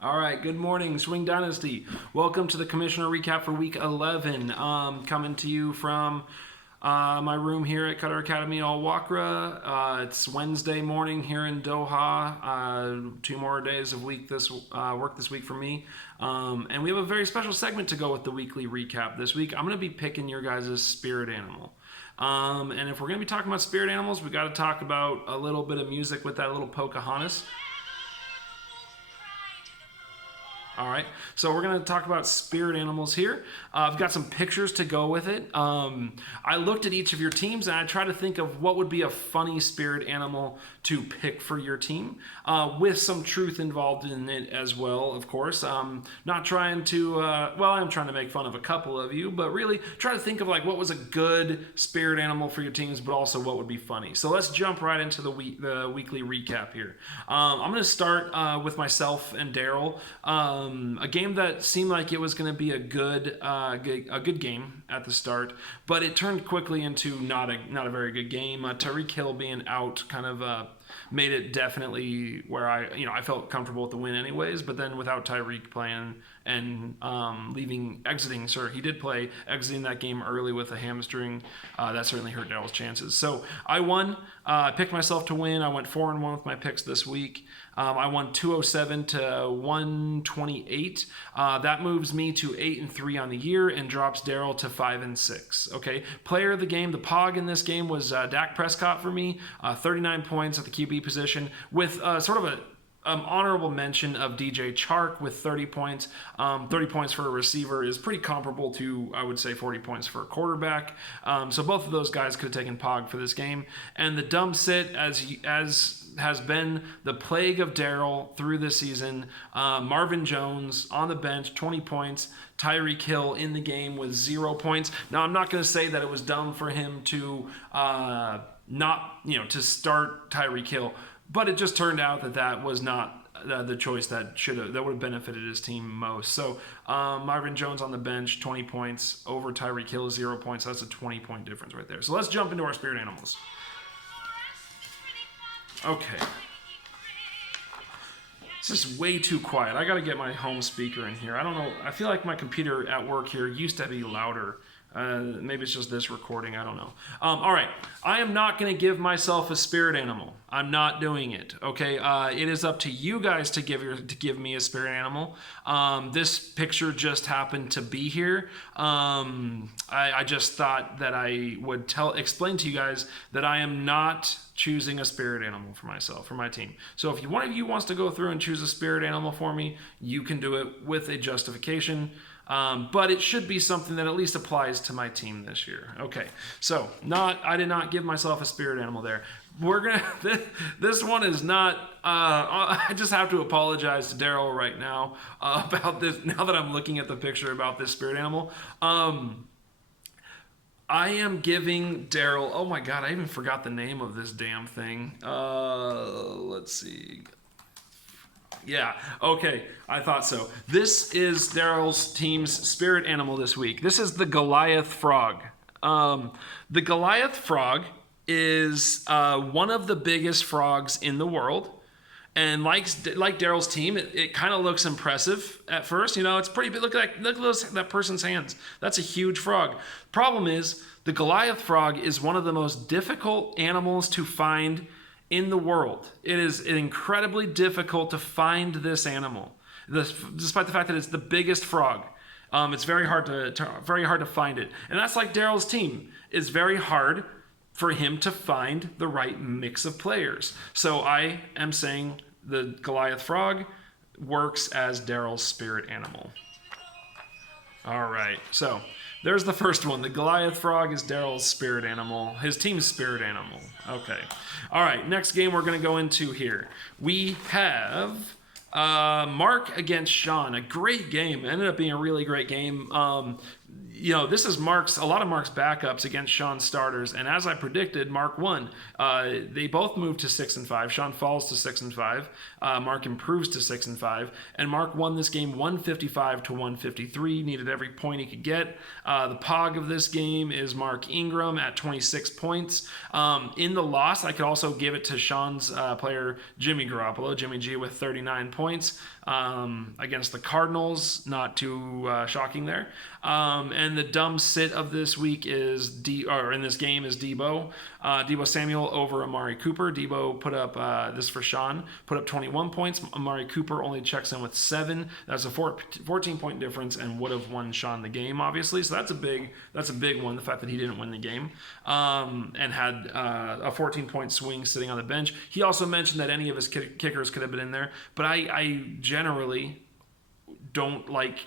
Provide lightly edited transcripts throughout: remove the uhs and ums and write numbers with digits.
All right, good morning, Swing Dynasty. Welcome to the Commissioner Recap for Week 11. Coming to you from my room here at Qatar Academy Al Wakra. It's Wednesday morning here in Doha. 2 more days of work this week for me. And we have a very special segment to go with the weekly recap this week. I'm going to be picking your guys' spirit animal. And if we're going to be talking about spirit animals, we got to talk about a little bit of music with that little Pocahontas. All right, so we're going to talk about spirit animals here. I've got some pictures to go with it. I looked at each of your teams and I tried to think of what would be a funny spirit animal to pick for your team, with some truth involved in it as well, of course. Not trying to, I'm trying to make fun of a couple of you, but really try to think of like what was a good spirit animal for your teams, but also what would be funny. So let's jump right into the weekly recap here. I'm going to start with myself and Daryl. A game that seemed like it was going to be a good game at the start, but it turned quickly into not a very good game. Tyreek Hill being out kind of made it definitely where I felt comfortable with the win anyways. But then without Tyreek playing and he did play, exiting that game early with a hamstring, that certainly hurt Daryl's chances. So I won. I picked myself to win. I went 4-1 with my picks this week. I won 207 to 128. That moves me to 8-3 on the year and drops Daryl to 5-6. Okay, player of the game, the Pog in this game was Dak Prescott for me. 39 points at the QB position with sort of a honorable mention of DJ Chark with 30 points. 30 points for a receiver is pretty comparable to, I would say, 40 points for a quarterback. So both of those guys could have taken Pog for this game. And the dumb sit, as has been the plague of Daryl through this season, Marvin Jones on the bench, 20 points. Tyreek Hill in the game with 0 points. Now, I'm not going to say that it was dumb for him to to start Tyreek Hill, but it just turned out that was not the choice that would have benefited his team most. So Marvin Jones on the bench, 20 points over Tyreek Hill, 0 points. That's a 20-point difference right there. So let's jump into our spirit animals. Okay. This is way too quiet. I got to get my home speaker in here. I don't know. I feel like my computer at work here used to be louder. Maybe it's just this recording. I don't know. All right. I am not going to give myself a spirit animal. I'm not doing it. Okay. It is up to you guys to give me a spirit animal. This picture just happened to be here. I just thought that I would explain to you guys that I am not choosing a spirit animal for myself, for my team. So if one of you wants to go through and choose a spirit animal for me, you can do it with a justification. But it should be something that at least applies to my team this year. Okay, so I did not give myself a spirit animal there. This one is not, I just have to apologize to Daryl right now about this, now that I'm looking at the picture about this spirit animal. I am giving Daryl, oh my God, I even forgot the name of this damn thing. Let's see. Yeah, okay, I thought so. This is Daryl's team's spirit animal this week. This is the Goliath frog. The Goliath frog is one of the biggest frogs in the world. And like Daryl's team, it kind of looks impressive at first. It's pretty big. Look at that person's hands. That's a huge frog. Problem is, the Goliath frog is one of the most difficult animals to find in the world. It is incredibly difficult to find this animal, despite the fact that it's the biggest frog. It's very hard to find it, and that's like Daryl's team. It's very hard for him to find the right mix of players. So I am saying the Goliath frog works as Daryl's spirit animal. All right, so there's the first one. The Goliath frog is Daryl's spirit animal, his team's spirit animal. Okay. All right, next game we're going to go into here. We have Mark against Sean. A great game. It ended up being a really great game. This is a lot of Mark's backups against Sean's starters, and as I predicted, Mark won. They both moved to 6-5. Sean falls to 6-5. Mark improves to 6-5, and Mark won this game 155 to 153. Needed every point he could get. The Pog of this game is Mark Ingram at 26 points. In the loss, I could also give it to Sean's player Jimmy Garoppolo, Jimmy G, with 39 points. against the Cardinals. Not too shocking there. And the dumb sit of this week is in this game is Debo. Debo Samuel over Amari Cooper. Debo put up this for Sean. Put up 21 points. Amari Cooper only checks in with 7. That's a 14-point difference and would have won Sean the game, obviously. So that's a big one. The fact that he didn't win the game and had a 14-point swing sitting on the bench. He also mentioned that any of his kickers could have been in there, but I generally don't like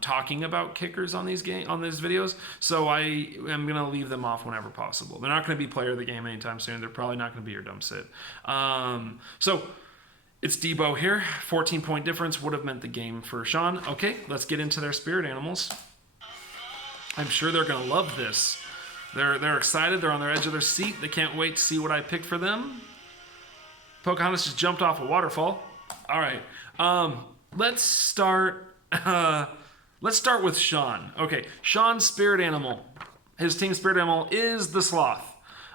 talking about kickers on these videos, so I am going to leave them off whenever possible. They're not going to be player of the game anytime soon. They're probably not going to be your dumb sit. So it's Debo here. 14-point difference would have meant the game for Sean. Okay, let's get into their spirit animals. I'm sure they're going to love this. They're excited. They're on their edge of their seat. They can't wait to see what I picked for them. Pocahontas just jumped off a waterfall. All right. Let's start with Sean. Okay, Sean's spirit animal. His team spirit animal is the sloth.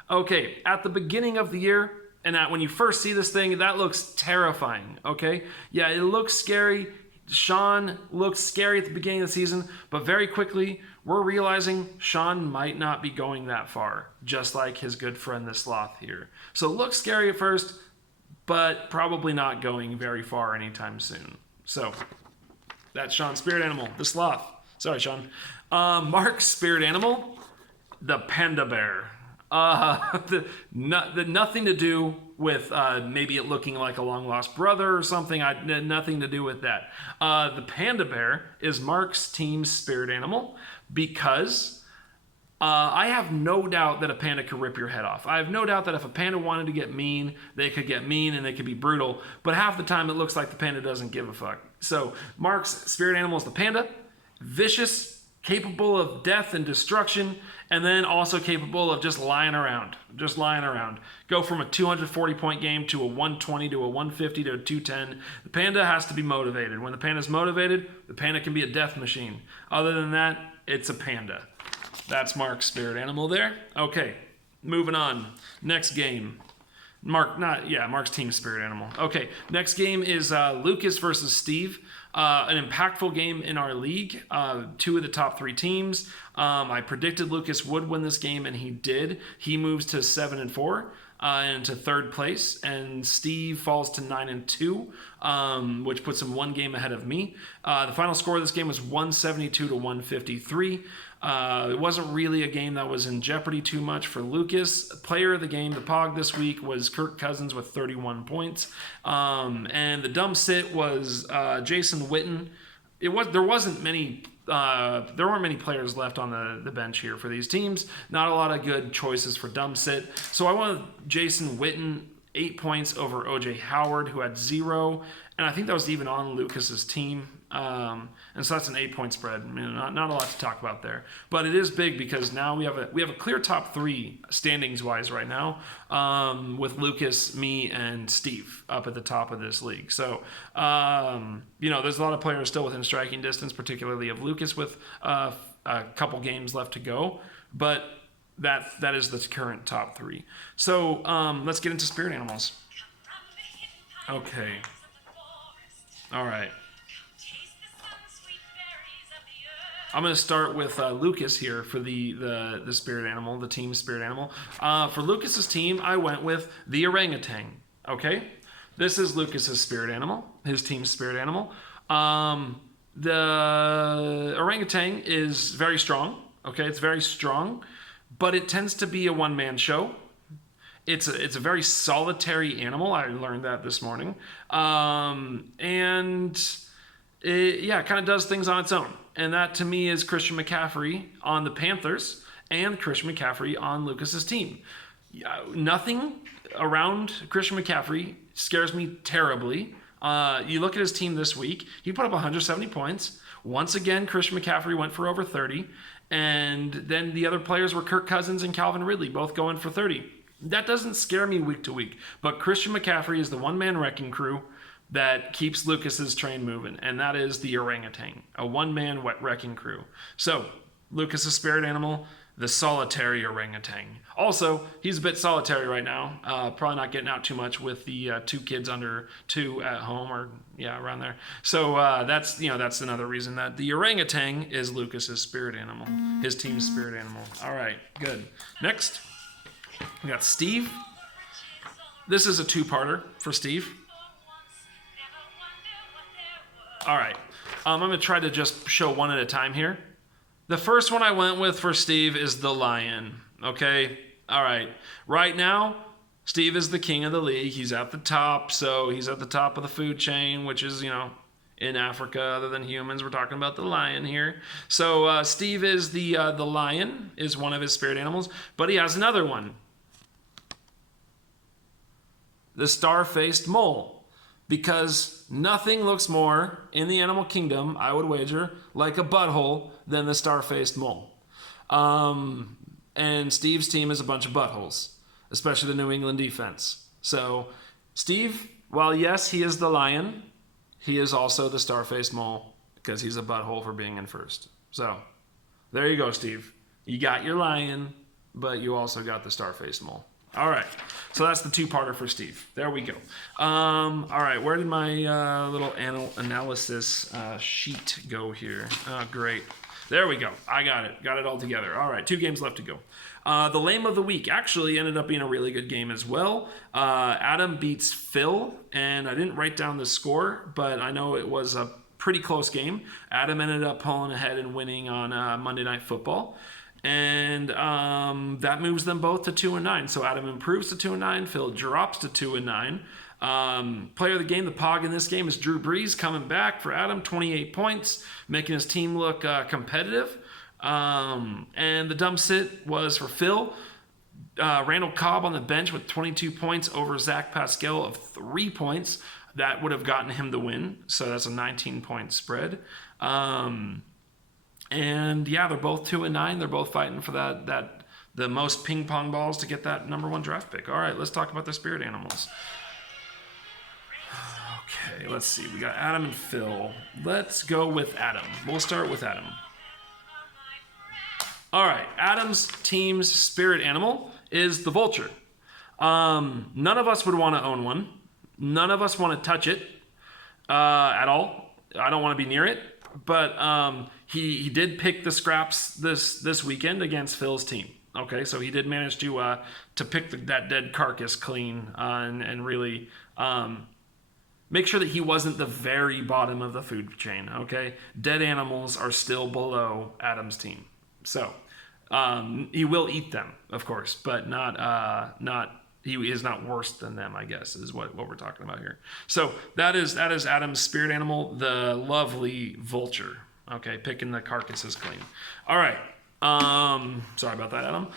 Okay, at the beginning of the year, and when you first see this thing, that looks terrifying. Okay, yeah, it looks scary. Sean looks scary at the beginning of the season, but very quickly we're realizing Sean might not be going that far, just like his good friend the sloth here. So it looks scary at first, but probably not going very far anytime soon. So that's Sean's spirit animal, the sloth. Sorry, Sean. Mark's spirit animal, the panda bear. Nothing to do with maybe it looking like a long lost brother or something. Nothing to do with that. The panda bear is Mark's team's spirit animal because I have no doubt that a panda could rip your head off. I have no doubt that if a panda wanted to get mean, they could get mean and they could be brutal. But half the time it looks like the panda doesn't give a fuck. So Mark's spirit animal is the panda. Vicious, capable of death and destruction, and then also capable of just lying around. Go from a 240-point game to a 120 to a 150 to a 210. The panda has to be motivated. When the panda's motivated, the panda can be a death machine. Other than that, it's a panda. That's Mark's spirit animal there. Okay, moving on. Next game. Mark's team spirit animal. Okay, next game is Lucas versus Steve. An impactful game in our league. 2 of the top 3 teams. I predicted Lucas would win this game, and he did. He moves to 7-4 and to 3rd place, and Steve falls to 9-2, which puts him 1 game ahead of me. The final score of this game was 172 to 153. It wasn't really a game that was in jeopardy too much for Lucas. Player of the game, the Pog this week, was Kirk Cousins with 31 points. And the dumb sit was Jason Witten. There weren't many players left on the bench here for these teams. Not a lot of good choices for dumb sit. So I wanted Jason Witten 8 points over OJ Howard, who had 0. And I think that was even on Lucas's team. And so that's an 8-point spread. I mean, not a lot to talk about there, but it is big because now we have a clear top 3 standings wise right now, with Lucas, me, and Steve up at the top of this league. So there's a lot of players still within striking distance, particularly of Lucas with a couple games left to go, but that is the current top 3. So let's get into spirit animals. Okay. All right. I'm going to start with Lucas here for the spirit animal, the team spirit animal. For Lucas's team, I went with the orangutan. Okay, this is Lucas's spirit animal, his team's spirit animal. The orangutan is very strong. Okay, it's very strong, but it tends to be a one-man show. It's a very solitary animal. I learned that this morning, and it kind of does things on its own. And that, to me, is Christian McCaffrey on the Panthers and Christian McCaffrey on Lucas's team. Nothing around Christian McCaffrey scares me terribly. You look at his team this week, he put up 170 points. Once again, Christian McCaffrey went for over 30. And then the other players were Kirk Cousins and Calvin Ridley, both going for 30. That doesn't scare me week to week. But Christian McCaffrey is the one-man wrecking crew that keeps Lucas's train moving, and that is the orangutan, a one-man wrecking crew. So Lucas's spirit animal, the solitary orangutan. Also, he's a bit solitary right now. Probably not getting out too much with the 2 kids under 2 at home, or yeah, around there. So that's another reason that the orangutan is Lucas's spirit animal, his team's spirit animal. All right, good. Next, we got Steve. This is a 2-parter for Steve. All right, I'm gonna try to just show one at a time here. The first one I went with for Steve is the lion, okay? All right. Right now, Steve is the king of the league. He's at the top, so he's at the top of the food chain, which is, in Africa, other than humans. We're talking about the lion here. So Steve is the lion, is one of his spirit animals, but he has another one. The star-faced mole. Because nothing looks more in the animal kingdom, I would wager, like a butthole than the star-faced mole. And Steve's team is a bunch of buttholes, especially the New England defense. So Steve, while yes, he is the lion, he is also the star-faced mole because he's a butthole for being in first. So there you go, Steve. You got your lion, but you also got the star-faced mole. All right, so that's the 2-parter for Steve. There we go. All right, where did my little analysis sheet go here? Oh, great. There we go. I got it. Got it all together. All right, 2 games left to go. The lame of the week actually ended up being a really good game as well. Adam beats Phil, and I didn't write down the score, but I know it was a pretty close game. Adam ended up pulling ahead and winning on Monday Night Football. And that moves them both to 2-9. So Adam improves to 2-9. Phil drops to 2-9. Player of the game, the Pog in this game is Drew Brees, coming back for Adam, 28 points, making his team look competitive. And the dumb sit was for Phil. Randall Cobb on the bench with 22 points over Zach Pascal of 3 points. That would have gotten him the win. So that's a 19-point spread. And yeah, they're both 2-9. They're both fighting for the most ping pong balls to get that number 1 draft pick. All right, let's talk about the spirit animals. Okay, let's see. We got Adam and Phil. Let's go with Adam. We'll start with Adam. All right, Adam's team's spirit animal is the vulture. None of us would want to own one. None of us want to touch it at all. I don't want to be near it. But he did pick the scraps this weekend against Phil's team. Okay, so he did manage to pick that dead carcass clean and really make sure that he wasn't the very bottom of the food chain. Okay, dead animals are still below Adam's team, so he will eat them, of course, but not. He is not worse than them, I guess, is what we're talking about here. So that is Adam's spirit animal, the lovely vulture. Okay, picking the carcasses clean. All right. Sorry about that, Adam.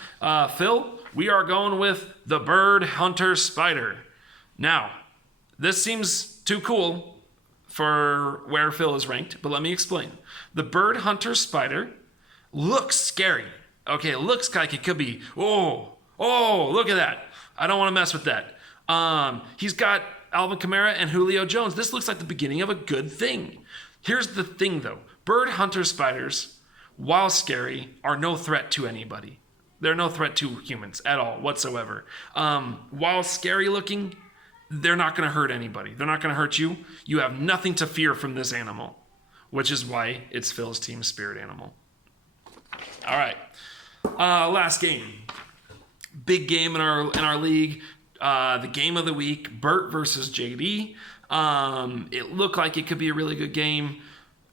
Phil, we are going with the bird hunter spider. Now, this seems too cool for where Phil is ranked, but let me explain. The bird hunter spider looks scary. Okay, it looks like it could be, oh, look at that. I don't want to mess with that. He's got Alvin Kamara and Julio Jones. This looks like the beginning of a good thing. Here's the thing, though. Bird hunter spiders, while scary, are no threat to anybody. They're no threat to humans at all, whatsoever. While scary looking, they're not going to hurt anybody. They're not going to hurt you. You have nothing to fear from this animal, which is why it's Phil's team's spirit animal. All right. Last game. Big game in our league. The game of the week, Bert versus JD. It looked like it could be a really good game,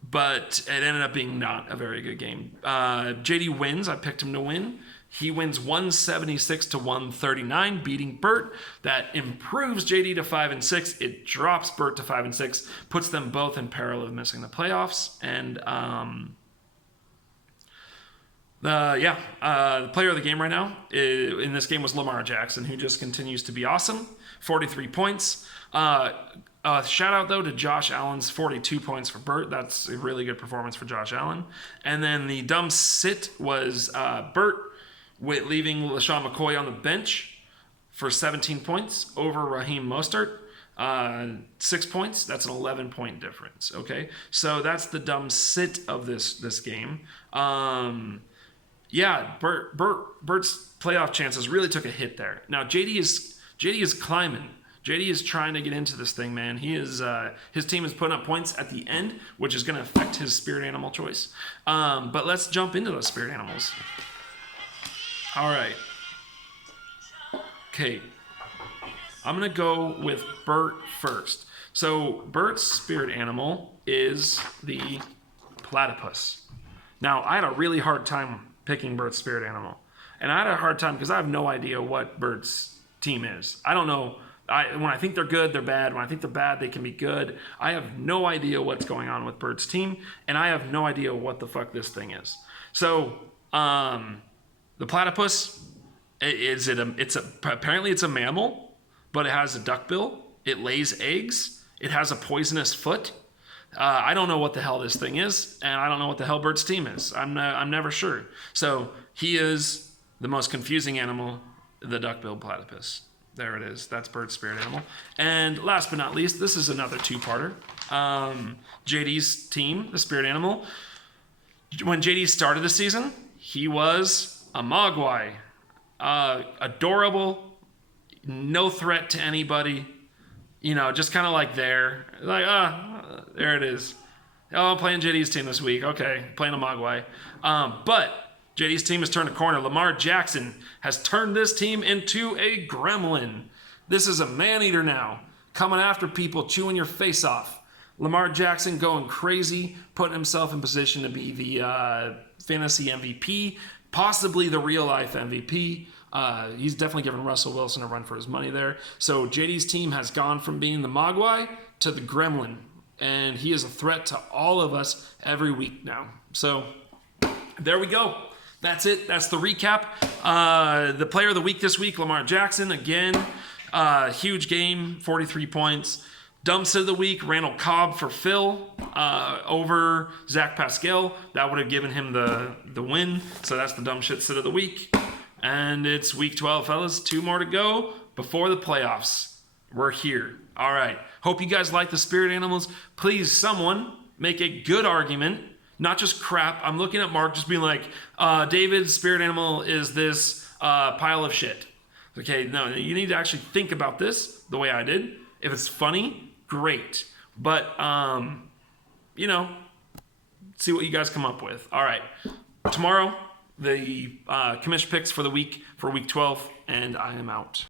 but it ended up being not a very good game. JD wins. I picked him to win. He wins 176 to 139, beating Bert. That improves JD to 5-6. It drops Bert to 5-6, puts them both in peril of missing the playoffs. And the player of the game right now in this game was Lamar Jackson, who just continues to be awesome. 43 points. Shout out, though, to Josh Allen's 42 points for Bert. That's a really good performance for Josh Allen. And then the dumb sit was Bert leaving LaShawn McCoy on the bench for 17 points over Raheem Mostert. 6 points. That's an 11-point difference. Okay, so that's the dumb sit of this game. Yeah, Bert's playoff chances really took a hit there. Now JD is climbing. JD is trying to get into this thing, man. He is his team is putting up points at the end, which is going to affect his spirit animal choice. But let's jump into those spirit animals. All right. Okay. I'm going to go with Bert first. So Bert's spirit animal is the platypus. Now, I had a really hard time picking Bert's spirit animal. And I had a hard time because I have no idea what Bert's team is. I don't know. When I think they're good, they're bad. When I think they're bad, they can be good. I have no idea what's going on with Bert's team, and I have no idea what the fuck this thing is. So, the platypus, apparently it's a mammal, but it has a duckbill. It lays eggs. It has a poisonous foot. I don't know what the hell this thing is, and I don't know what the hell Bert's team is. I'm never sure. So he is the most confusing animal, the duck-billed platypus. There it is. That's Bert's spirit animal. And last but not least, this is another two-parter. JD's team, the spirit animal. When JD started the season, he was a mogwai. Adorable, no threat to anybody. Just kind of like there. There it is. Oh, I'm playing JD's team this week. Okay, playing a mogwai. But JD's team has turned a corner. Lamar Jackson has turned this team into a gremlin. This is a man-eater now, coming after people, chewing your face off. Lamar Jackson going crazy, putting himself in position to be the fantasy MVP, possibly the real-life MVP. He's definitely giving Russell Wilson a run for his money there. So JD's team has gone from being the mogwai to the gremlin, and he is a threat to all of us every week now. So there we go. That's it. That's the recap. The player of the week this week, Lamar Jackson. Again, huge game, 43 points. Dumb sit of the week, Randall Cobb for Phil over Zach Pascal. That would have given him the win. So that's the dumb shit sit of the week. And it's week 12, fellas. 2 more to go before the playoffs. We're here. All right. Hope you guys like the spirit animals. Please, someone make a good argument. Not just crap. I'm looking at Mark just being like, David's spirit animal is this pile of shit. Okay, no, you need to actually think about this the way I did. If it's funny, great. But, see what you guys come up with. All right. Tomorrow, the Commish picks for the week, for week 12, and I am out.